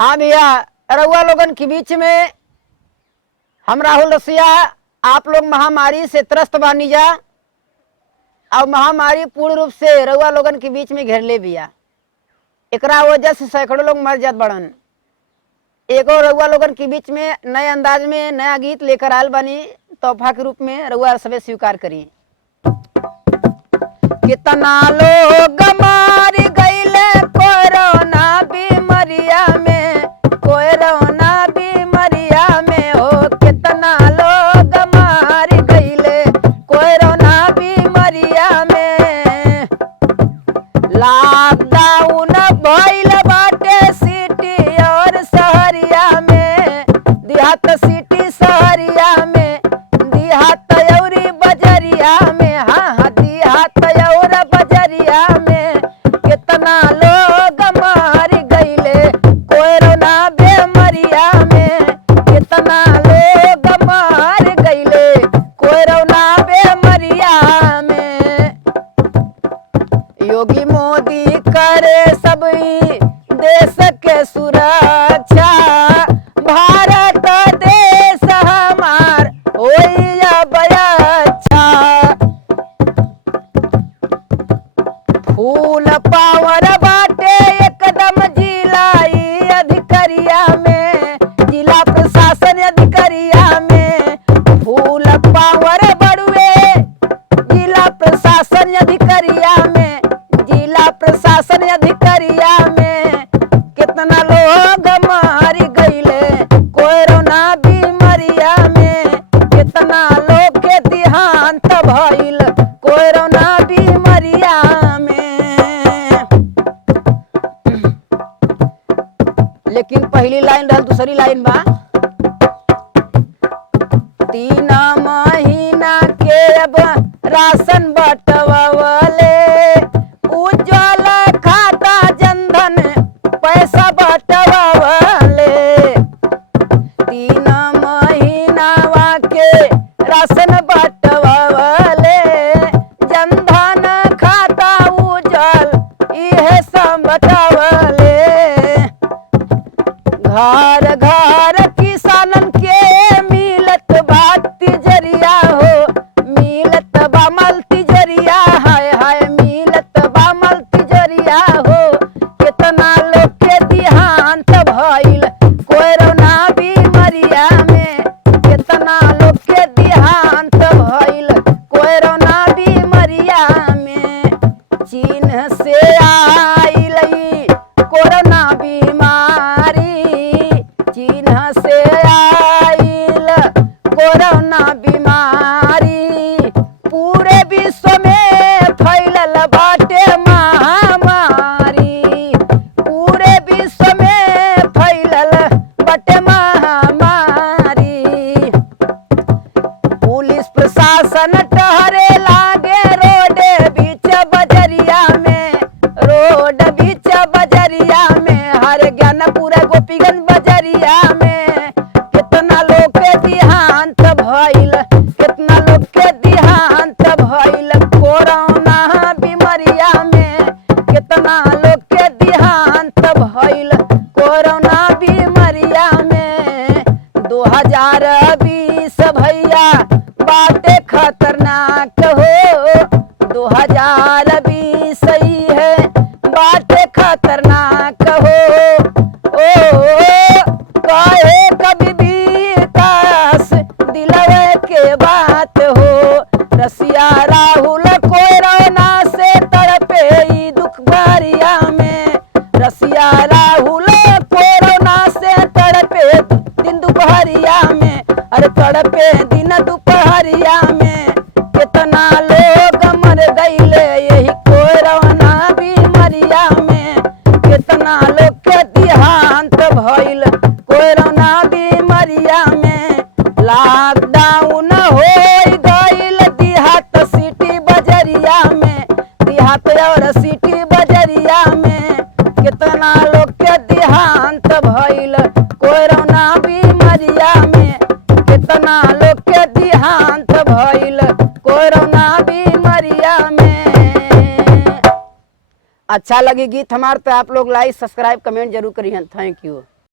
हाँ भैया, रउआ लोगन के बीच में हम राहुल रसिया, आप लोग महामारी से त्रस्त बानी जा और महामारी पूर्ण रूप से रउआ लोगन के बीच में घेर ले बिया। एकरा वजह से सैकड़ों लोग मर जात बड़न। एगो रउआ लोगन के बीच में नए अंदाज में नया गीत लेकर आयल बानी, तोहफा के रूप में रउआ सबे स्वीकार करी। कितना लोग मार गईले कोरोना बीमारिया में, कोरोना बीमारिया में हो। कितना लोग मार गईले कोरोना बीमारिया में। लॉकडाउन भइल बाटे सिटी और शहरिया में, देहात सिटी शहरिया में, देहात अउरी बजरिया में। हाँ देहात और बजरिया में कितना लोग मार गईले कोरोना बीमारिया में। कितना लोग मार गईले कोरोना बीमारिया में। योगी मोदी करे सबई देश के सुरक्षा, भारत देश हमार होई अब अच्छा। फूल पावर बाटे एकदम जिलाई अधिकारिया में, जिला प्रशासन अधिकारिया में। फूल पावर बड़ुए जिला प्रशासन अधिकारिया में, जिला प्रशासन अधिकारिया में। कितना लोग मार गईले कोरोना बीमारिया में। कितना लोग के देहांत भइल कोरोना बीमारिया में। लेकिन पहली लाइन रहल, दूसरी लाइन बा। 3 महीना के अब राशन बटवाले, उज्ज्वला खाता जनधन पैसा बटवाले। 3 महीना के राशन बटवाले, जनधन खाता उज्ज्वल इहे सब बटवाले। घर घर किसानन के मिलत बा तिजरिया हो, मिलत बा मल तिजरिया। हाय हाय मिलत बा मल तिजरिया हो। कितना लोग के देहांत भइल कोरोना बीमारिया में। कितना लोग के देहांत भइल कोरोना बीमारिया में। चीन से आइल ई कोरोना बीमारी, चीन से आइल कोरोना बीमारी। पूरे विश्व में फैलल बाटे महामारी, पूरे विश्व में फैलल बाटे महामारी। पुलिस प्रशासन टहरे लागे रोडे बीच बजरिया में, रोड बीच बजरिया में। हर ज्ञानपुरा गोपीगंज बजरिया में। कितना लोग के देहांत भइल, कितना लोग के देहांत भइल कोरोना बीमारिया में। कितना लोग के देहांत भइल कोरोना बीमारिया में। 2020 भैया बाटे खतरनाक हो, 2020 ही है बाटे खतरनाक हो। ओ कहे कभी भी काश दिलवे के बात हो। रसिया राहुल कोरोना से तड़पे ई दुख भरिया में। रसिया राहुल कोरोना से तड़पे दिन दोपहरिया में, अरे तड़पे दिन दोपहरिया में। कितना लोग मर गईले यही कोरोना बीमारिया में। कितना लोग के देहांत भइल कोरोना बीमारिया में। लॉकडाउन हो गईल देहात सिटी बजरिया में, देहात और सिटी बजरिया में। कितना लोग के देहांत भइल कोरोना बीमारिया में। कितना लोग के देहांत भइल कोरोना बीमारिया में। अच्छा लगी गीत हमार तो आप लोग लाइक सब्सक्राइब कमेंट जरूर करिए। Thank you.